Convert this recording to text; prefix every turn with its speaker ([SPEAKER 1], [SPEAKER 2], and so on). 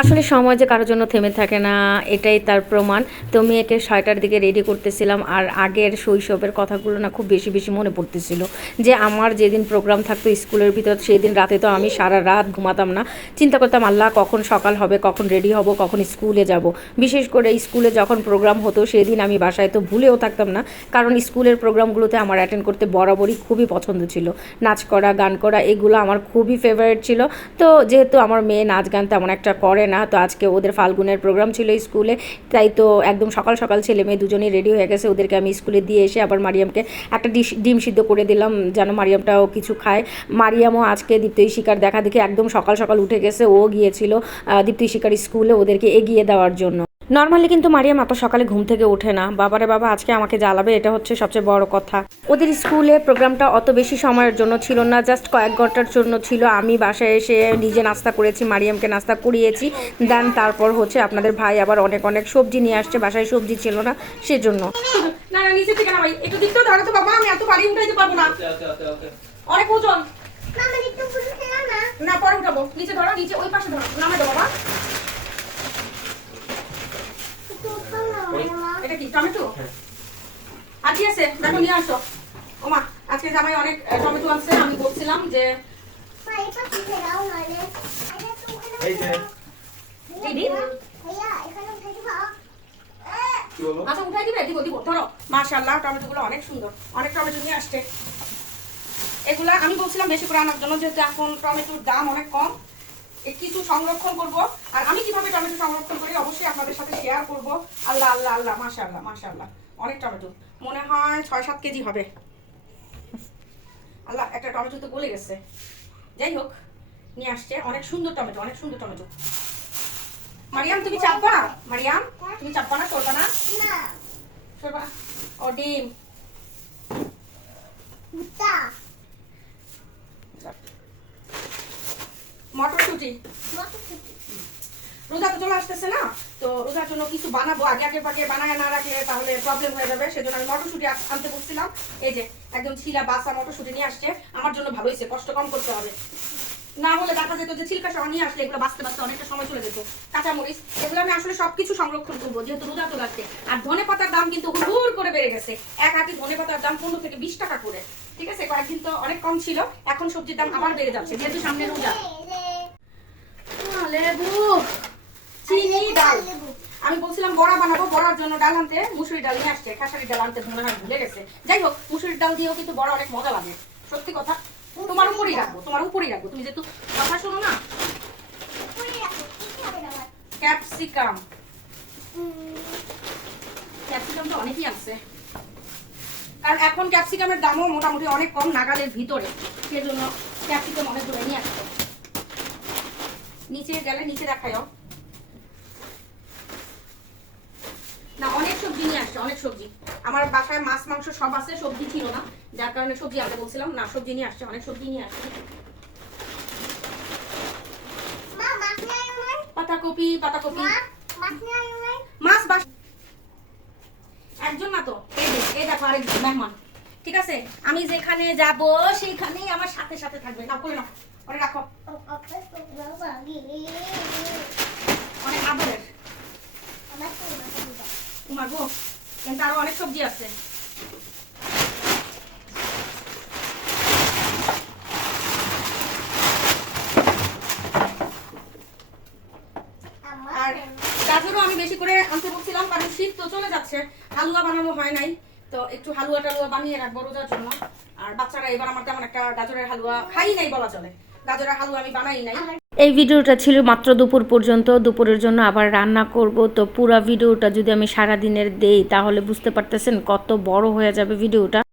[SPEAKER 1] আসলে সময় যে কারোর জন্য থেমে থাকে না, এটাই তার প্রমাণ। তো মেয়েকে ছয়টার দিকে রেডি করতেছিলাম আর আগের শৈশবের কথাগুলো না খুব বেশি বেশি মনে পড়তেছিল। যে আমার যেদিন প্রোগ্রাম থাকতো স্কুলের ভিতর সেই দিন রাতে তো আমি সারা রাত ঘুমাতাম না। চিন্তা করতাম, আল্লাহ, কখন সকাল হবে, কখন রেডি হব, কখন স্কুলে যাব? বিশেষ করে স্কুলে যখন প্রোগ্রাম হতো, সেদিন আমি বাসায় তো ভুলেও থাকতাম না। কারণ স্কুলের প্রোগ্রামগুলোতে আমার অ্যাটেন্ড করতে বরাবরই খুবই পছন্দ ছিল। নাচ করা, গান করা, এগুলো আমার খুবই ফেভারিট ছিল। তো যেহেতু আমার মেয়ে নাচ গান তেমন একটা করে না, তো আজকে ওদের ফাল্গুনের প্রোগ্রাম ছিল স্কুলে, তাই তো একদম সকাল সকাল ছেলে মেয়ে দুজনেই রেডি হয়ে গেছে। ওদেরকে আমি স্কুলে দিয়ে এসে আবার মারিয়ামকে একটা ডিম সিদ্ধ করে দিলাম, যেন মারিয়ামটাও কিছু খায়। মারিয়ামও আজকে দীপ্তি শিকার দেখা দেখে একদম সকাল সকাল উঠে গেছে। ও গিয়েছিল দীপ্তি শিকার স্কুলে ওদেরকে এগিয়ে দেওয়ার জন্য। নর্মালি কিন্তু মারিয়াম এত সকালে ঘুম থেকে ওঠে না। বাবারে বাবা আজকে আমাকে জ্বালাবে এটা হচ্ছে সবচেয়ে বড় কথা। ওদের স্কুলে প্রোগ্রামটা অত বেশি সময়ের জন্য ছিল না জাস্ট কয়েক ঘণ্টার জন্য ছিল। আমি বাসায় এসে নিজে নাস্তা করেছি মারিয়ামকে নাস্তা করিয়েছি। দেন তারপর হচ্ছে আপনাদের ভাই আবার অনেক অনেক সবজি নিয়ে আসছে বাসায় সবজি ছিল না সেজন্য।
[SPEAKER 2] না না নিচে থেকে নামাই। একটু দিক তো ধরো বাবা আমি এত বাড়ি উঠাইতে পারব না। অনেক ওজন। না। পরে উঠাবো। নিচে ধরো নিচে ওই পাশে ধরো। নামে দাও বাবা এটা কি টমেটো? আর কি আছে? দেখো নিয়ে আসো। ওমা আজকে জামাই অনেক টমেটো আনছে। আমি বলছিলাম যে আচ্ছা উঠাই দিবে? দিব দিব। ধরো। মাশাআল্লাহ টমেটো গুলো অনেক সুন্দর। অনেক টমেটো নিয়ে আসছে। এগুলা আমি বলছিলাম বেশি করে আনার জন্য যেহেতু এখন টমেটোর দাম অনেক কম। কিছু সংরক্ষণ করব। আর আমি কীভাবে টমেটো সংরক্ষণ করি অবশ্যই আপনাদের সাথে শেয়ার করব। আল্লাহ আল্লাহ আল্লাহ মাশাআল্লাহ মাশাআল্লাহ। অনেক টমেটো। মনে হয় ছয় সাত কেজি হবে। আল্লাহ একটা টমেটো তো গলে গেছে। যাই হোক নিয়ে আসছে। অনেক সুন্দর টমেটো অনেক সুন্দর টমেটো। মারিয়াম তুমি চাপবা মারিয়াম তুমি চাপবা না? চলবা না? চলবা ও ডিম। রোজা তো চলে আসতেছে না, তো রোজার জন্য কিছু বানাবো। আগে আগে পাকে বানায় না রাখলে তাহলে প্রবলেম হয়ে যাবে, সেজন্য আমি মটরশুটি আনতে বলছিলাম এই যে, একদম ছিলা বাসা মটরশুটি নিয়ে আসছে। আমার জন্য ভালো হয়েছে, কষ্ট কম করতে হবে। না হলে দেখা যেত যে ছিলকা সহ নিয়ে আসলে এগুলো বাঁচতে বাঁচতে অনেকটা সময় চলে যেত। কাঁচামরিচ, এগুলো আমি আসলে সবকিছু সংরক্ষণ করব, যেহেতু রোজা চলে আসছে। আর ধনে পাতার দাম কিন্তু হুড় করে বেড়ে গেছে। এক আটি ধনে পাতার দাম পনেরো থেকে বিশ টাকা করে। ঠিক আছে? কয়েকদিন তো অনেক কম ছিল, এখন সবজির দাম আবার বেড়ে যাচ্ছে, যেহেতু সামনে রোজা আহ, লেবু চিনি ডাল আমি বলছিলাম বড়া বানাবো, বড়ার জন্য ডাল আনতে মুসুরি ডাল নিয়ে আসছে খাসারি ডাল আনতে মনে হয় ভুলে গেছে। যাই হোক, মুসুরির ডাল দিয়েও কিন্তু বড়া অনেক মজা লাগে। সত্যি কথা, তোমার উপরেই রাখব, তোমার উপরেই রাখব। তুমি যেহেতু কথা শোনো না, ক্যাপসিকাম। ক্যাপসিকাম তো অনেকই আছে। কারণ এখন ক্যাপসিকামের দামও মোটামুটি অনেক কম নাগালের ভিতরে। সেজন্য ক্যাপসিকাম অনেক দূরে নিয়ে আসছে নিচে গেলে নিচে দেখায়ও না অনেক সবজি নিয়ে আসছে অনেক সবজি। আমার বাসায় মাছ মাংস সব আছে সবজি ছিল না। যার কারণে সবজি আনতে বলছিলাম না সবজি নিয়ে আসছে অনেক সবজি নিয়ে আসছে। পাতাকপি পাতাকপি। মাছ বাস একজন না তো? এই দেখো আরেক মেহমান। ঠিক আছে? আমি যেখানে যাব সেইখানেই আমার সাথে সাথে থাকবে। না করে ওরে রাখো। অনেক আদরের। তোমার কিন্তু আরও অনেক সবজি আছে। আর গাজরও আমি বেশি করে আনতে বলছিলাম কারণ শীত তো চলে যাচ্ছে। হালুয়া বানানো হয় নাই। তো একটু হালুয়া টালুয়া বানিয়ে রাখব রোজার জন্য। আর বাচ্চারা এবার আমার তেমন একটা গাজরের হালুয়া খাই নাই বলা চলে। গাজরের হালুয়া আমি বানাই নাই।
[SPEAKER 1] এই ভিডিওটা ছিল মাত্র দুপুর পর্যন্ত। দুপুরের জন্য আবার রান্না করব। তো পুরো ভিডিওটা যদি আমি সারা দিনের দেই, তাহলে বুঝতে পারতেছেন কত বড় হয়ে যাবে ভিডিওটা।